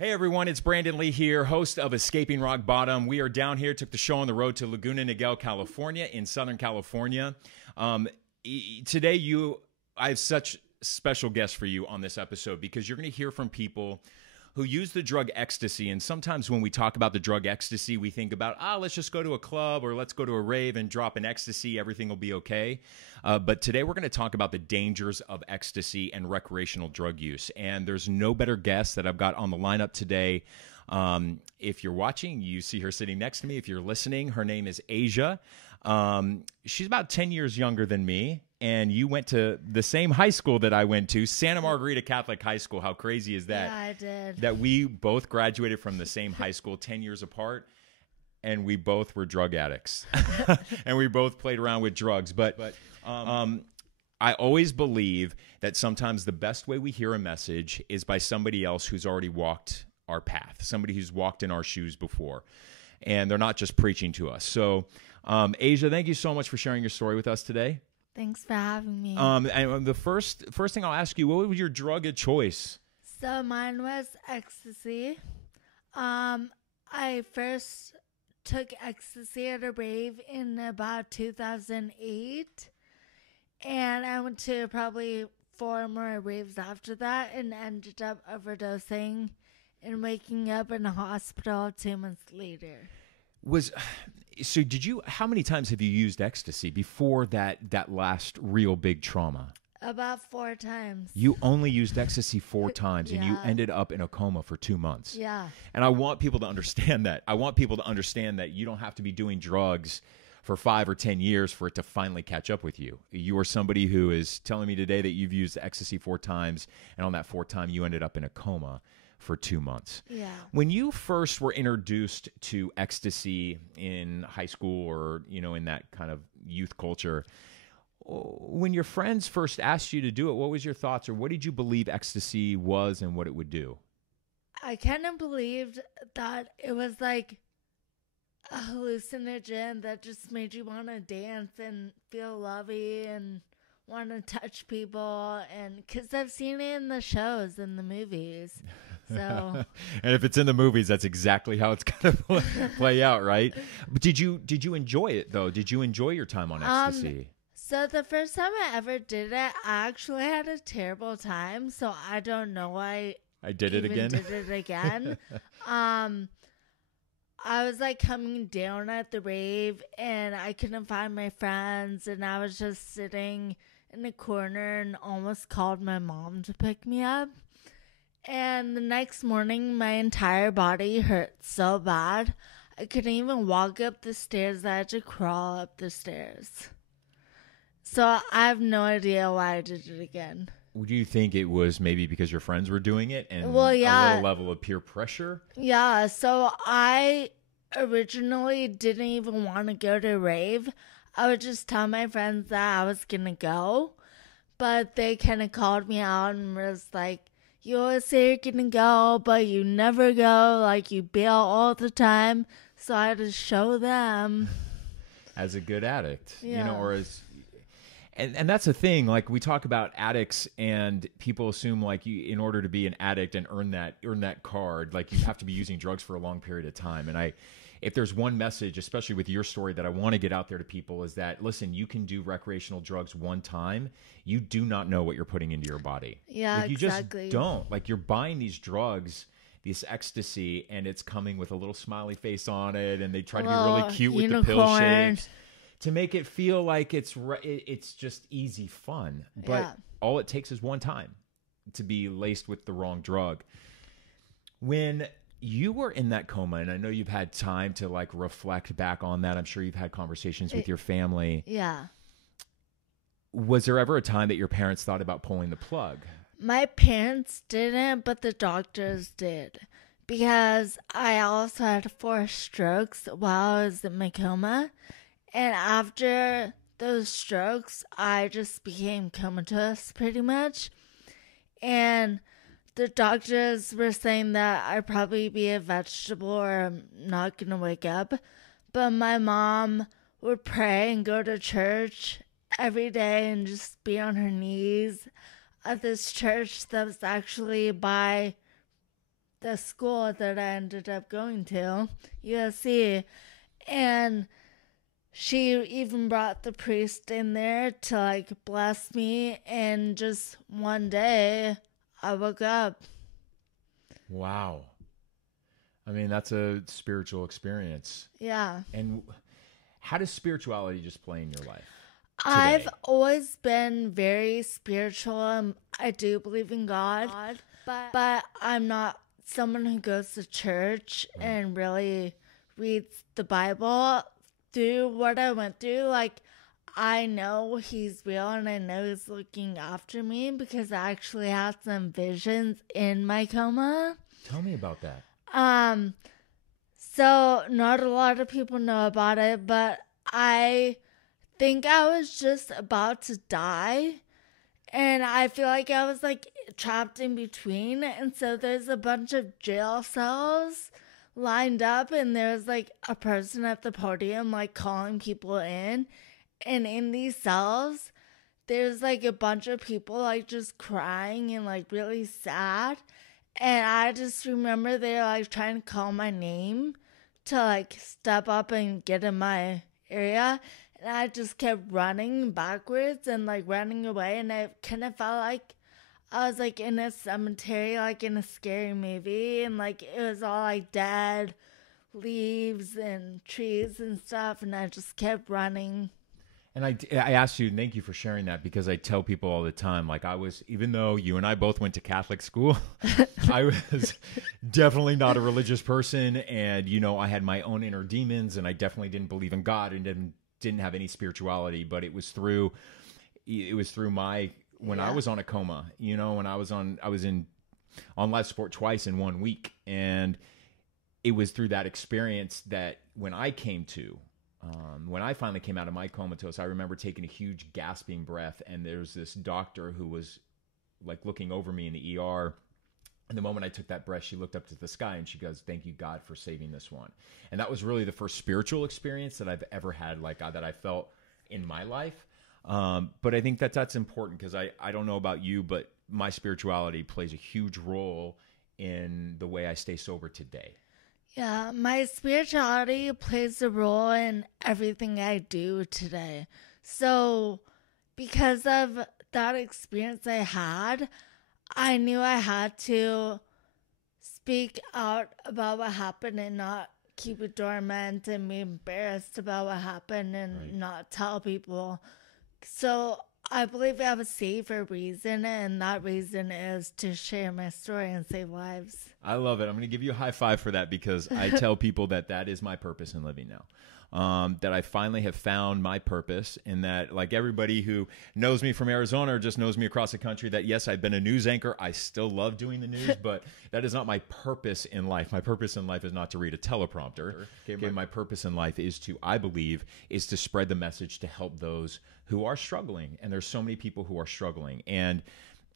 Hey everyone, it's Brandon Lee here, host of Escaping Rock Bottom. We are down here, took the show on the road to Laguna Niguel, California, in Southern California. Today, I have such special guests for you on this episode because you're going to hear from people who use the drug ecstasy. And sometimes when we talk about the drug ecstasy, we think about, let's just go to a club or let's go to a rave and drop an ecstasy. Everything will be okay. But today we're going to talk about the dangers of ecstasy and recreational drug use. And there's no better guest that I've got on the lineup today. If you're watching, you see her sitting next to me. If you're listening, her name is Aisha. She's about 10 years younger than me. And you went to the same high school that I went to, Santa Margarita Catholic High School. How crazy is that? Yeah, I did. That we both graduated from the same high school 10 years apart, and we both were drug addicts. And we both played around with drugs. But I always believe that sometimes the best way we hear a message is by somebody else who's already walked our path, somebody who's walked in our shoes before. And they're not just preaching to us. So, Aisha, thank you so much for sharing your story with us today. Thanks for having me. And the first thing I'll ask you, what was your drug of choice? So mine was ecstasy. I first took ecstasy at a rave in about 2008. And I went to probably 4 more raves after that and ended up overdosing and waking up in a hospital 2 months later. So how many times have you used ecstasy before that last real big trauma? About 4 times. You only used ecstasy 4 times and you Yeah. ended up in a coma for 2 months. Yeah. And I want people to understand that. I want people to understand that you don't have to be doing drugs for 5 or 10 years for it to finally catch up with you. You are somebody who is telling me today that you've used ecstasy 4 times, and on that 4th time you ended up in a coma for 2 months. Yeah. When you first were introduced to ecstasy in high school or, in that kind of youth culture, when your friends first asked you to do it, what was your thoughts, or what did you believe ecstasy was and what it would do? I kind of believed that it was like a hallucinogen that just made you want to dance and feel lovey and want to touch people, and because I've seen it in the shows and the movies. So, and if it's in the movies, that's exactly how it's going to play out, right? But did you enjoy it though? Did you enjoy your time on ecstasy? So the first time I ever did it, I actually had a terrible time. So I don't know why I did it again. Did it again. I was like coming down at the rave, and I couldn't find my friends, and I was just sitting in a corner and almost called my mom to pick me up. And the next morning, my entire body hurt so bad, I couldn't even walk up the stairs. I had to crawl up the stairs. So I have no idea why I did it again. Do you think it was maybe because your friends were doing it and a little level of peer pressure? Yeah, so I originally didn't even want to go to a rave. I would just tell my friends that I was going to go. But they kind of called me out and was like, you always say you're going to go, but you never go. Like, you bail all the time. So I had to show them. As a good addict, Yeah. or as... And that's the thing. Like, we talk about addicts, and people assume like in order to be an addict and earn that card, like you have to be using drugs for a long period of time. And if there's one message, especially with your story, that I want to get out there to people is that, listen, you can do recreational drugs one time. You do not know what you're putting into your body. Yeah, like, you exactly. just don't. Like, you're buying these drugs, this ecstasy, and it's coming with a little smiley face on it, and they try to be really cute with the pill shapes to make it feel like it's just easy fun. But all it takes is one time to be laced with the wrong drug. When you were in that coma, and I know you've had time to like reflect back on that. I'm sure you've had conversations with your family. Yeah. Was there ever a time that your parents thought about pulling the plug? My parents didn't, but the doctors did. Because I also had 4 strokes while I was in my coma. And after those strokes, I just became comatose pretty much. And the doctors were saying that I'd probably be a vegetable or I'm not going to wake up. But my mom would pray and go to church every day and just be on her knees at this church that was actually by the school that I ended up going to, USC, and she even brought the priest in there to like bless me, and just one day I woke up. Wow. I mean, that's a spiritual experience. Yeah. And how does spirituality just play in your life today? I've always been very spiritual. I do believe in God, but I'm not someone who goes to church and really reads the Bible. Through what I went through, like, I know he's real and I know he's looking after me because I actually had some visions in my coma. Tell me about that. So not a lot of people know about it, but I think I was just about to die, and I feel like I was like trapped in between, and so there's a bunch of jail cells lined up, and there's like a person at the podium like calling people in, and in these cells there's like a bunch of people like just crying and like really sad, and I just remember they're like trying to call my name to like step up and get in my area, and I just kept running backwards and like running away, and I kind of felt like I was like in a cemetery, like in a scary movie, and like it was all like dead leaves and trees and stuff, and I just kept running. And I asked you, and thank you for sharing that, because I tell people all the time, like I was, even though you and I both went to Catholic school, I was definitely not a religious person. And, you know, I had my own inner demons, and I definitely didn't believe in God and didn't have any spirituality. But it was through my, when I was on a coma, you know, when I was on life support twice in 1 week. And it was through that experience that when I came to, when I finally came out of my comatose, I remember taking a huge gasping breath, and there's this doctor who was like looking over me in the ER. And the moment I took that breath, she looked up to the sky and she goes, "Thank you, God, for saving this one." And that was really the first spiritual experience that I've ever had, like that I felt in my life. But I think that's important, because I don't know about you, but my spirituality plays a huge role in the way I stay sober today. Yeah, my spirituality plays a role in everything I do today. So, because of that experience I had, I knew I had to speak out about what happened and not keep it dormant and be embarrassed about what happened and not tell people. So, I believe I have a safer reason, and that reason is to share my story and save lives. I love it. I'm going to give you a high five for that, because I tell people that is my purpose in living now. That I finally have found my purpose, and that, like everybody who knows me from Arizona or just knows me across the country, that yes, I've been a news anchor. I still love doing the news, but that is not my purpose in life. My purpose in life is not to read a teleprompter. Okay, my purpose in life is to, I believe, is to spread the message to help those who are struggling. And there's so many people who are struggling. And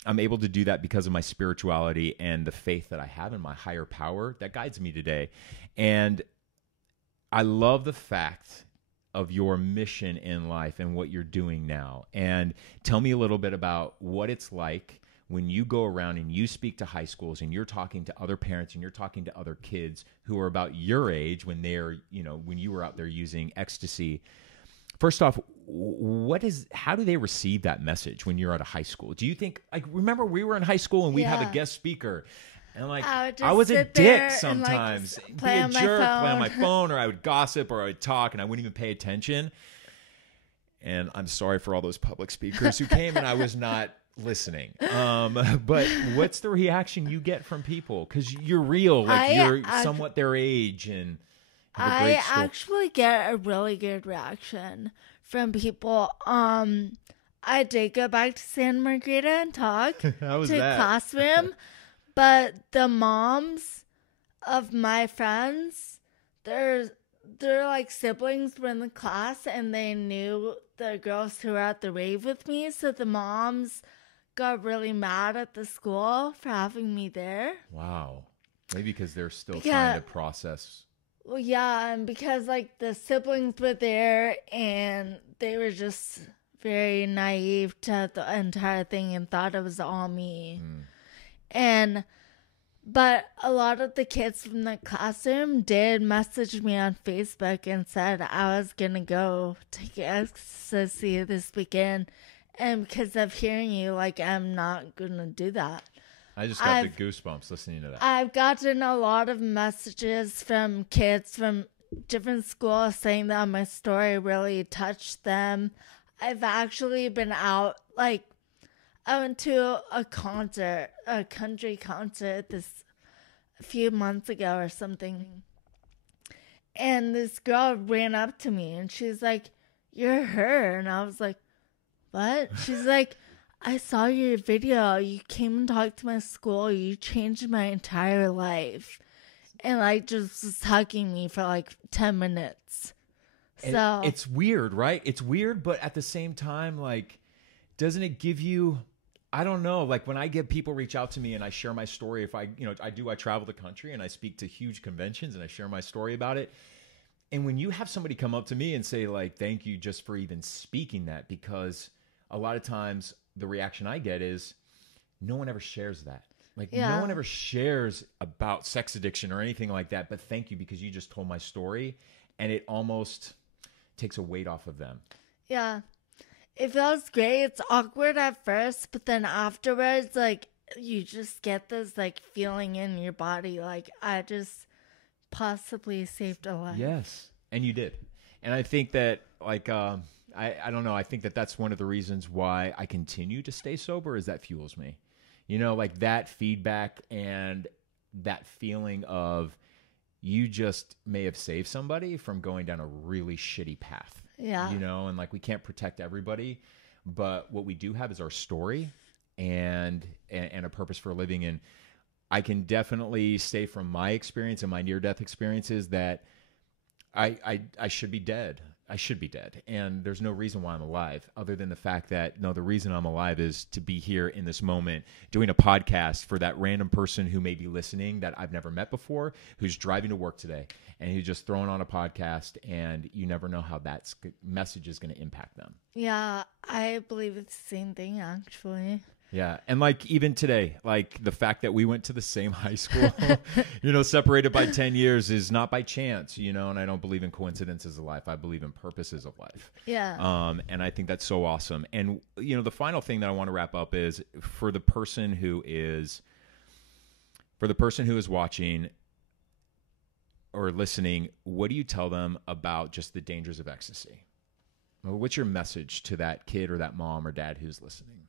I'm able to do that because of my spirituality and the faith that I have in my higher power that guides me today. And I love the fact of your mission in life and what you're doing now. And tell me a little bit about what it's like when you go around and you speak to high schools and you're talking to other parents and you're talking to other kids who are about your age when they're, you know, when you were out there using ecstasy. First off, how do they receive that message when you're at a high school? Do you think, like, remember we were in high school and we'd have a guest speaker, and like I was a dick sometimes, and, like, be a jerk, play on my phone, or I would gossip, or I would talk, and I wouldn't even pay attention. And I'm sorry for all those public speakers who came and I was not listening. But what's the reaction you get from people? Because you're real, like you're somewhat their age, and I actually get a really good reaction from people. I did go back to Santa Margarita and talk to classroom, but the moms of my friends, they're like siblings were in the class, and they knew the girls who were at the rave with me, so the moms got really mad at the school for having me there. Wow. Maybe because they're still trying to process. Well, yeah, and because, like, the siblings were there, and they were just very naive to the entire thing and thought it was all me. And But a lot of the kids from the classroom did message me on Facebook and said I was going to go take ecstasy this weekend. And because of hearing you, like, I'm not going to do that. I just got the goosebumps listening to that. I've gotten a lot of messages from kids from different schools saying that my story really touched them. I've actually been out, like, I went to a concert, a country concert a few months ago or something. And this girl ran up to me and she's like, "You're her." And I was like, "What?" She's like, "I saw your video. You came and talked to my school. You changed my entire life." And like just was hugging me for like 10 minutes. So it's weird, right? It's weird, but at the same time, like, doesn't it give you, I don't know, like when I get people reach out to me and I share my story, if I travel the country and I speak to huge conventions and I share my story about it. And when you have somebody come up to me and say like, "Thank you just for even speaking that," because a lot of times the reaction I get is no one ever shares that. Like no one ever shares about sex addiction or anything like that. But thank you because you just told my story, and it almost takes a weight off of them. Yeah. It feels great. It's awkward at first, but then afterwards, like, you just get this, like, feeling in your body. Like, I just possibly saved a life. Yes. And you did. And I think that, like, I don't know. I think that that's one of the reasons why I continue to stay sober is that fuels me. You know, like that feedback and that feeling of you just may have saved somebody from going down a really shitty path. Yeah. You know, and like we can't protect everybody, but what we do have is our story and a purpose for living. And I can definitely say from my experience and my near-death experiences that I should be dead. I should be dead. And there's no reason why I'm alive other than the fact that, no, the reason I'm alive is to be here in this moment doing a podcast for that random person who may be listening that I've never met before, who's driving to work today and who's just throwing on a podcast, and you never know how that message is going to impact them. Yeah, I believe it's the same thing, actually. Yeah. And like even today, like the fact that we went to the same high school, you know, separated by 10 years is not by chance, you know, and I don't believe in coincidences of life. I believe in purposes of life. Yeah. And I think that's so awesome. And, you know, the final thing that I want to wrap up is for the person who is watching or listening, what do you tell them about just the dangers of ecstasy? What's your message to that kid or that mom or dad who's listening?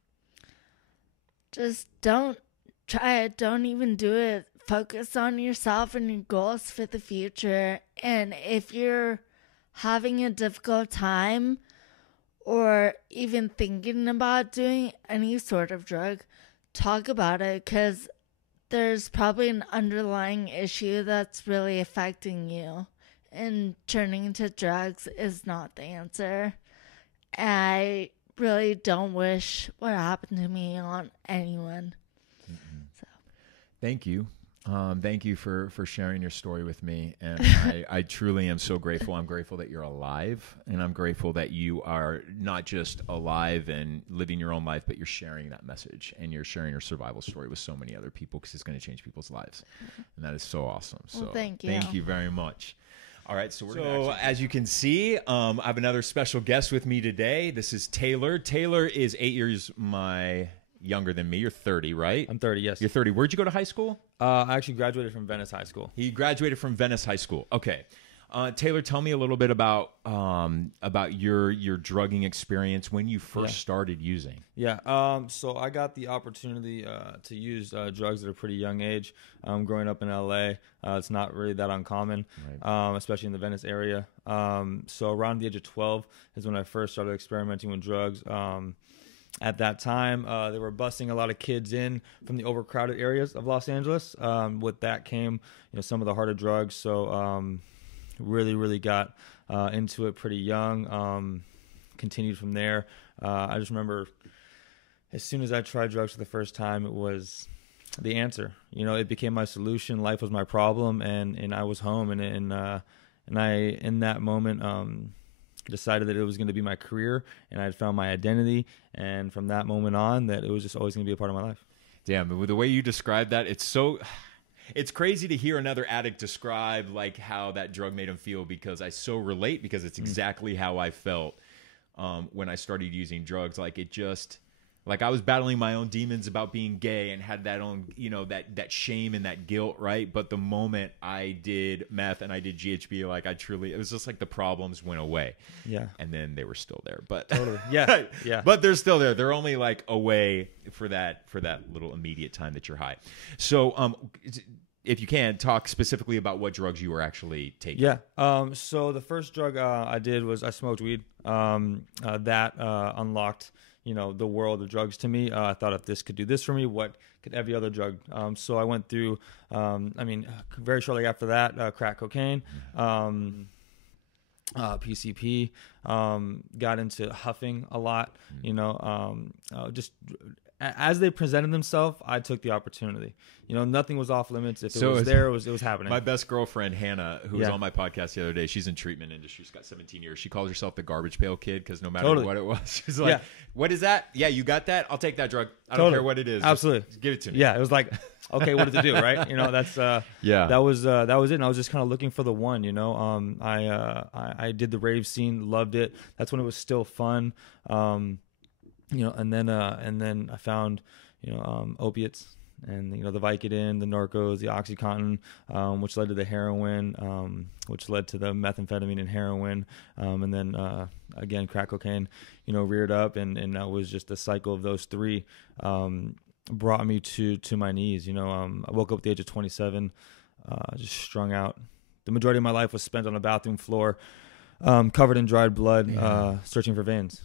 Just don't try it. Don't even do it. Focus on yourself and your goals for the future. And if you're having a difficult time or even thinking about doing any sort of drug, talk about it, because there's probably an underlying issue that's really affecting you. And turning to drugs is not the answer. I really don't wish what happened to me on anyone. Mm-hmm. So, thank you. Thank you for sharing your story with me. And I truly am so grateful. I'm grateful that you're alive, and I'm grateful that you are not just alive and living your own life, but you're sharing that message and you're sharing your survival story with so many other people because it's going to change people's lives. And that is so awesome. So thank you. Thank you very much. All right, so as you can see, I have another special guest with me today. This is Taylor. Taylor is 8 years younger than me. You're 30, right? I'm 30, yes. You're 30. Where'd you go to high school? I actually graduated from Venice High School. He graduated from Venice High School. Okay. Taylor, tell me a little bit about your drugging experience when you first started using. Yeah. So I got the opportunity to use drugs at a pretty young age. Growing up in LA, it's not really that uncommon, right. Especially in the Venice area. So around the age of 12 is when I first started experimenting with drugs. At that time, they were busing a lot of kids in from the overcrowded areas of Los Angeles. With that came, some of the harder drugs. So really got into it pretty young. Continued from there. I just remember as soon as I tried drugs for the first time, it was the answer. It became my solution. Life was my problem, and I was home. And I in that moment decided that it was going to be my career, and I had found my identity. And from that moment on, that it was just always going to be a part of my life. Damn, the way you described that, it's so It's crazy to hear another addict describe like how that drug made him feel, because I so relate, because it's exactly how I felt when I started using drugs. Like it just, like I was battling my own demons about being gay and had that own, you know, that shame and that guilt, right? But the moment I did meth and I did GHB, like I truly, it was just like the problems went away. Yeah. And then they were still there, but totally. Yeah. Yeah. But they're still there. They're only like away for that little immediate time that you're high. So, if you can, talk specifically about what drugs you were actually taking. Yeah. So the first drug I did was I smoked weed. That unlocked, you know, the world of drugs to me. I thought, if this could do this for me, what could every other drug? So I went through, very shortly after that, crack cocaine, PCP, got into huffing a lot, you know, just as they presented themselves, I took the opportunity. You know, nothing was off limits. If it was there, it was happening. My best girlfriend, Hannah, who was on my podcast the other day, she's in treatment industry. She's got 17 years. She calls herself the garbage pail kid, because no matter what it was, she's like, what is that? Yeah, you got that? I'll take that drug. I don't care what it is. Absolutely. Just give it to me. Yeah, it was like, okay, what did it do, right? You know, that's that was it. And I was just kind of looking for the one, you know. I did the rave scene, loved it. That's when it was still fun. You know, and then I found, you know, opiates, and, you know, the Vicodin, the Norcos, the OxyContin, which led to the heroin, which led to the methamphetamine and heroin, and then again crack cocaine, you know, reared up, and that was just a cycle of those three brought me to my knees. You know, I woke up at the age of 27, just strung out. The majority of my life was spent on a bathroom floor, covered in dried blood, searching for veins.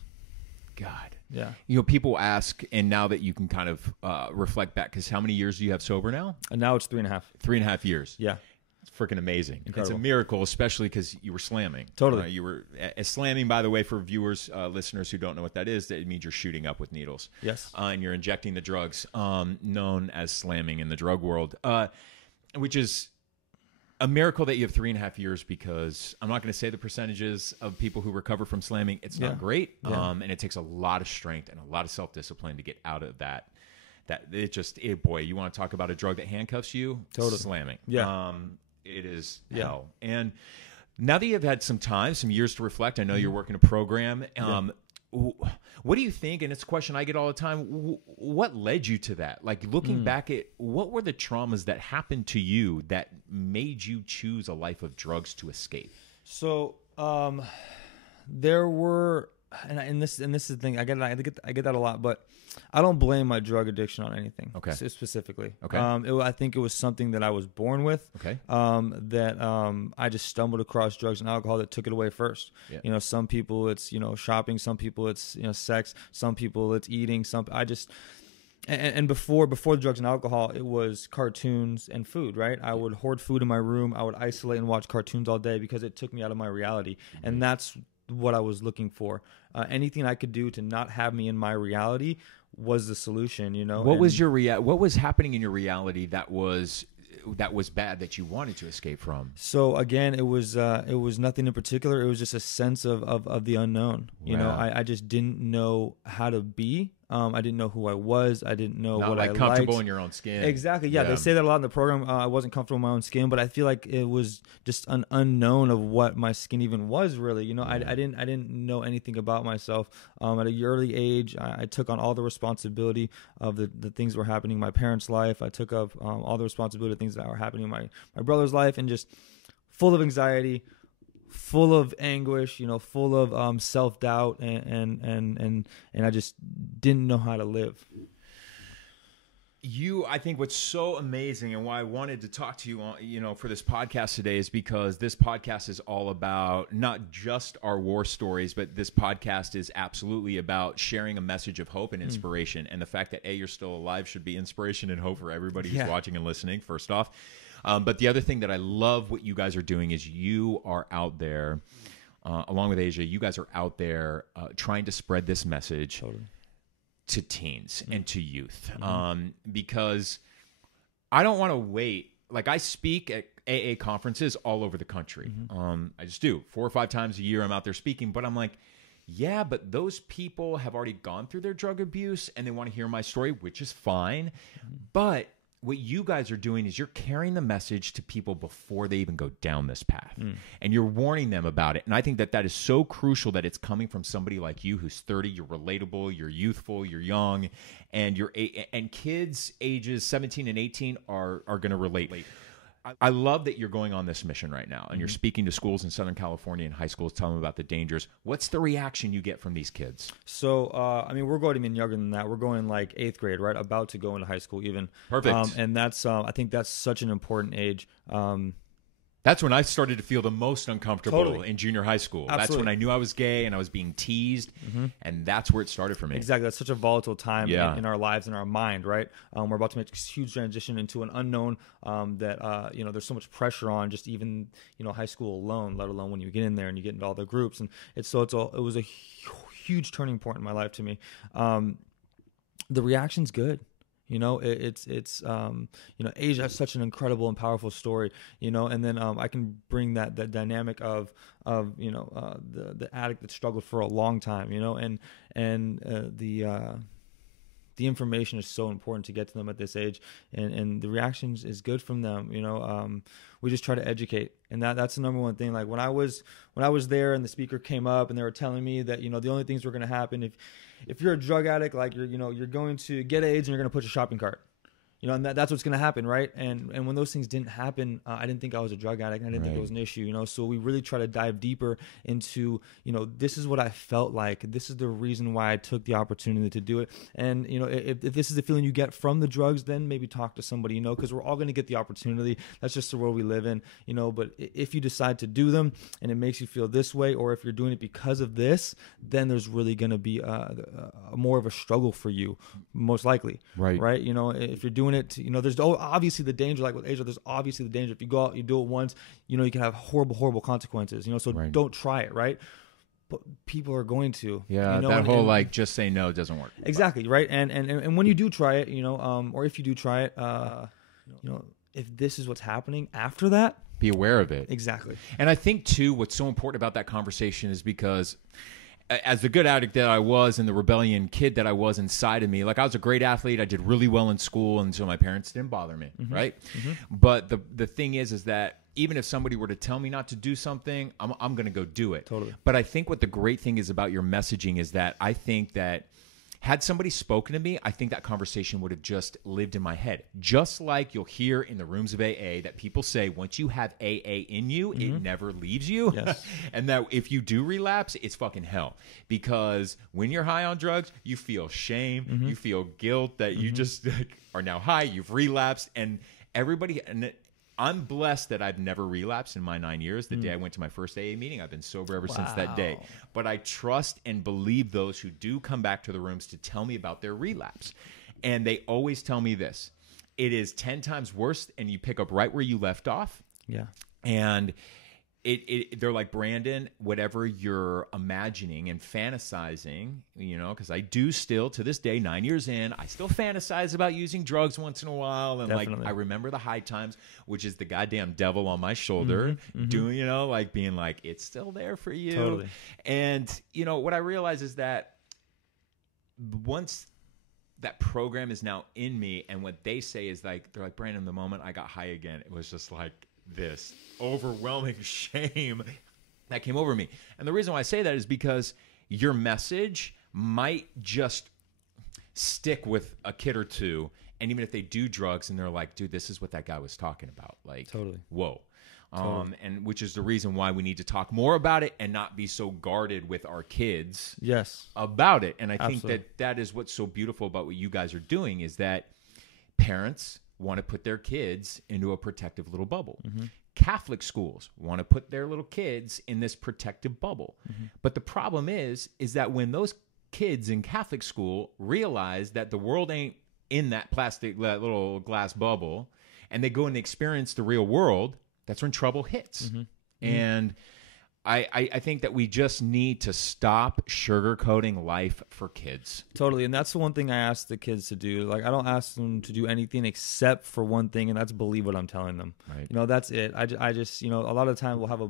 God. Yeah. You know, people ask, and now that you can kind of reflect back, because how many years do you have sober now? And now it's 3.5. 3.5 years. Yeah. It's freaking amazing. Incredible. It's a miracle, especially because you were slamming. Totally. You were slamming, by the way, for viewers, listeners who don't know what that is, that it means you're shooting up with needles. Yes. And you're injecting the drugs, known as slamming in the drug world, which is a miracle that you have 3.5 years, because I'm not going to say the percentages of people who recover from slamming. It's not great. And it takes a lot of strength and a lot of self-discipline to get out of that. Boy, you want to talk about a drug that handcuffs you? Totally. Slamming. Yeah. It is hell. And now that you've had some years to reflect, I know you're working a program. What do you think? And it's a question I get all the time. What led you to that? Like, looking back at, what were the traumas that happened to you that made you choose a life of drugs to escape? So, there were, and this is the thing. I get that a lot, but I don't blame my drug addiction on anything. Okay. Specifically. Okay. I think it was something that I was born with. Okay. I just stumbled across drugs and alcohol that took it away first. Yeah. You know, some people it's, you know, shopping. Some people it's, you know, sex. Some people it's eating. And before the drugs and alcohol, it was cartoons and food, right? I would hoard food in my room. I would isolate and watch cartoons all day because it took me out of my reality. Mm-hmm. And that's what I was looking for. Anything I could do to not have me in my reality was the solution, you know? What was happening in your reality that was bad that you wanted to escape from? So again, it was nothing in particular. It was just a sense of the unknown. You know, I just didn't know how to be. I didn't know who I was. I didn't know what I liked. Not comfortable in your own skin. Exactly. Yeah, they say that a lot in the program. I wasn't comfortable in my own skin, but I feel like it was just an unknown of what my skin even was really. You know, I didn't know anything about myself. At a early age, I took on all the responsibility of the things that were happening in my parents' life. I took up all the responsibility of things that were happening in my brother's life, and just full of anxiety, full of anguish, you know, full of self-doubt, and I just didn't know how to live. I think what's so amazing, and why I wanted to talk to you, you know, for this podcast today, is because this podcast is all about not just our war stories, but this podcast is absolutely about sharing a message of hope and inspiration. And the fact that you're still alive should be inspiration and hope for everybody who's watching and listening, first off. But the other thing that I love what you guys are doing is you are out there, along with Aisha, you guys are out there trying to spread this message to teens and to youth. Because I don't want to wait. Like, I speak at AA conferences all over the country. I just do. 4 or 5 times a year I'm out there speaking. But I'm like, yeah, but those people have already gone through their drug abuse and they want to hear my story, which is fine. But what you guys are doing is you're carrying the message to people before they even go down this path. And you're warning them about it. And I think that that is so crucial that it's coming from somebody like you who's 30, you're relatable, you're youthful, you're young, and and kids ages 17 and 18 are going to relate. I love that you're going on this mission right now and you're speaking to schools in Southern California and high schools, telling them about the dangers. What's the reaction you get from these kids? So, I mean, we're going even younger than that. We're going like 8th grade, right? About to go into high school even. Perfect. And that's, I think that's such an important age. That's when I started to feel the most uncomfortable Totally. in junior high school. Absolutely. That's when I knew I was gay and I was being teased. And that's where it started for me. Exactly. That's such a volatile time Yeah. in our lives and our mind, right? We're about to make this huge transition into an unknown that, you know, there's so much pressure on just even, you know, high school alone, let alone when you get in there and you get into all the groups. And it was a huge turning point in my life to me. The reaction's good. You know, it's you know, Asia has such an incredible and powerful story, you know, and then I can bring that dynamic of you know, the addict that struggled for a long time, you know, and the information is so important to get to them at this age, and the reactions is good from them, you know. We just try to educate, and that's the number one thing. Like when I was there and the speaker came up and they were telling me that, you know, the only things were going to happen if you're a drug addict, like you're going to get AIDS and you're going to put your shopping cart, you know, and that's what's going to happen, right? And when those things didn't happen, I didn't think I was a drug addict. I didn't think it was an issue, you know. So we really try to dive deeper into, you know, this is what I felt like. This is the reason why I took the opportunity to do it. And, you know, if this is the feeling you get from the drugs, then maybe talk to somebody, you know, because we're all going to get the opportunity. That's just the world we live in, you know. But if you decide to do them and it makes you feel this way, or if you're doing it because of this, then there's really going to be more of a struggle for you, most likely. Right. You know, if you're doing it, you know, there's obviously the danger, like with Asia, there's obviously the danger. If you go out, you do it once, you know, you can have horrible consequences, you know, so don't try it, right? But people are going to. Yeah, you know, that whole like just say no doesn't work. Exactly, right? And when you do try it, you know, or if you do try it, you know, if this is what's happening after that, be aware of it. Exactly. And I think too, what's so important about that conversation is because as the good addict that I was and the rebellion kid that I was inside of me, like I was a great athlete. I did really well in school, and so my parents didn't bother me, right? But the thing is that even if somebody were to tell me not to do something, I'm going to go do it. Totally. But I think what the great thing is about your messaging is that I think that had somebody spoken to me, I think that conversation would have just lived in my head. Just like you'll hear in the rooms of AA that people say, once you have AA in you, it never leaves you. Yes. And that if you do relapse, it's fucking hell. Because when you're high on drugs, you feel shame, you feel guilt that you just are now high, you've relapsed, and everybody... I'm blessed that I've never relapsed in my 9 years. The day I went to my first AA meeting, I've been sober ever since that day. But I trust and believe those who do come back to the rooms to tell me about their relapse. And they always tell me this. It is 10 times worse, and you pick up right where you left off. Yeah. And they're like, Brandon, whatever you're imagining and fantasizing, you know, because I do still, to this day, 9 years in, I still fantasize about using drugs once in a while. And Definitely. like, I remember the high times, which is the goddamn devil on my shoulder doing, you know, like being like, it's still there for you. Totally. And, you know, what I realize is that once that program is now in me, and what they say is like, they're like, Brandon, the moment I got high again, it was just like this overwhelming shame that came over me. And the reason why I say that is because your message might just stick with a kid or two, and even if they do drugs and they're like, dude, this is what that guy was talking about, like, Totally. Whoa. Totally. And which is the reason why we need to talk more about it and not be so guarded with our kids about it. And I think that is what's so beautiful about what you guys are doing, is that parents want to put their kids into a protective little bubble. Catholic schools want to put their little kids in this protective bubble. But the problem is that when those kids in Catholic school realize that the world ain't in that little glass bubble, and they go and experience the real world, that's when trouble hits. And I think that we just need to stop sugarcoating life for kids. Totally. And that's the one thing I ask the kids to do. Like, I don't ask them to do anything except for one thing, and that's believe what I'm telling them. Right. You know, that's it. I just, you know, a lot of the time we'll have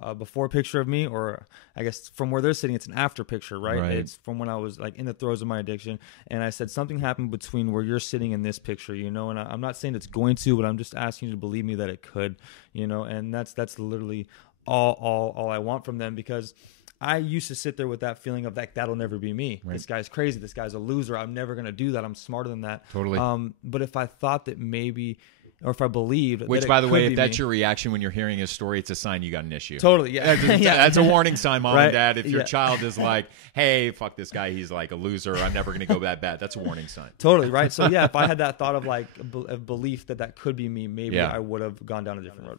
a before picture of me, or I guess from where they're sitting, it's an after picture, right? It's from when I was like in the throes of my addiction. And I said something happened between where you're sitting in this picture, you know, and I'm not saying it's going to, but I'm just asking you to believe me that it could, you know, and that's literally all I want from them, because I used to sit there with that feeling of like, that'll never be me. Right. This guy's crazy. This guy's a loser. I'm never going to do that. I'm smarter than that. Totally. But if I thought that maybe, or if I believed, which, that by the way, if that's me, your reaction when you're hearing his story, it's a sign you got an issue. Totally. Yeah. That's a warning sign, mom right? and dad. If your child is like, hey, fuck this guy, he's like a loser, I'm never going to go that bad, that's a warning sign. Totally. Right. So yeah, if I had that thought of like a belief that could be me, maybe I would have gone down a different road.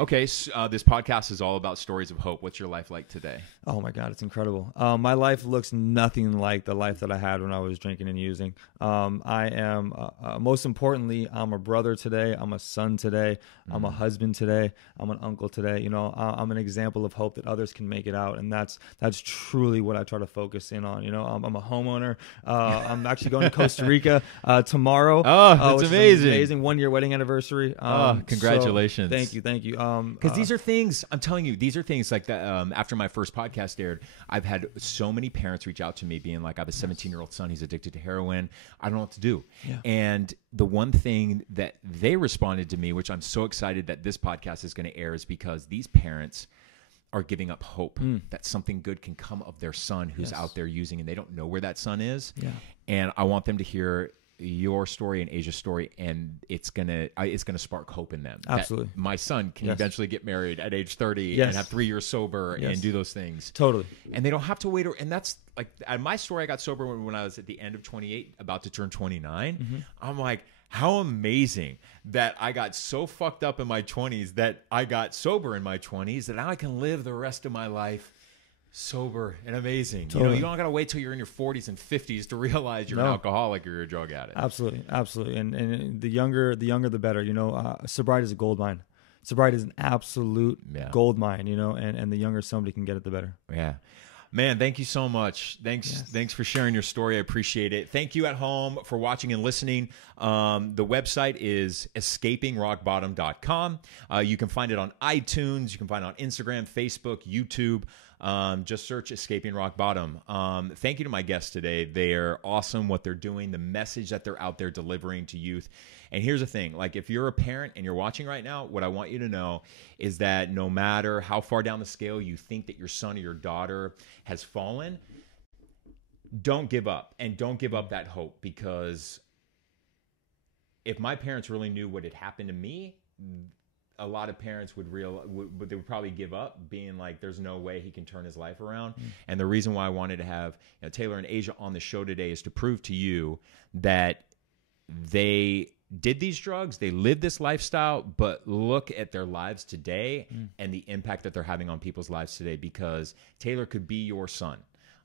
Okay. So, this podcast is all about stories of hope. What's your life like today? Oh my God, it's incredible. My life looks nothing like the life that I had when I was drinking and using. I am, most importantly, I'm a brother today. I'm a son today. I'm a husband today. I'm an uncle today. You know, I'm an example of hope that others can make it out. And that's truly what I try to focus in on. You know, I'm a homeowner. I'm actually going to Costa Rica tomorrow. Oh, that's amazing. Amazing 1 year wedding anniversary. Congratulations. So, thank you. Because these are things, I'm telling you, these are things like that. After my first podcast aired, I've had so many parents reach out to me being like, I have a 17-year-old son. He's addicted to heroin. I don't know what to do. Yeah. And the one thing that they responded to me, which I'm so excited that this podcast is going to air, is because these parents are giving up hope that something good can come of their son who's out there using, and they don't know where that son is. Yeah. And I want them to hear your story and Asia's story, and it's gonna spark hope in them. Absolutely. That my son can eventually get married at age 30 and have 3 years sober and do those things. Totally. And they don't have to wait. And that's like my story. I got sober when I was at the end of 28, about to turn 29. Mm-hmm. I'm like, how amazing that I got so fucked up in my 20s that I got sober in my 20s, that now I can live the rest of my life sober and amazing. Totally. You know, you don't got to wait till you're in your 40s and 50s to realize you're an alcoholic or you're a drug addict. Absolutely. And the younger the better. You know, sobriety is a gold mine. Sobriety is an absolute gold mine, you know, and the younger somebody can get it, the better. Yeah. Man, thank you so much. Thanks for sharing your story. I appreciate it. Thank you at home for watching and listening. The website is escapingrockbottom.com. You can find it on iTunes. You can find it on Instagram, Facebook, YouTube. Just search Escaping Rock Bottom. Thank you to my guests today. They're awesome what they're doing, the message that they're out there delivering to youth. And here's the thing, like if you're a parent and you're watching right now, what I want you to know is that no matter how far down the scale you think that your son or your daughter has fallen, don't give up, and don't give up that hope, because if my parents really knew what had happened to me, a lot of parents would probably give up, being like, there's no way he can turn his life around. And the reason why I wanted to have Taylor and Aisha on the show today is to prove to you that they did these drugs, they lived this lifestyle, but look at their lives today and the impact that they're having on people's lives today, because Taylor could be your son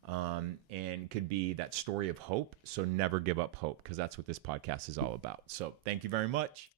and could be that story of hope. So never give up hope, because that's what this podcast is all about. So thank you very much.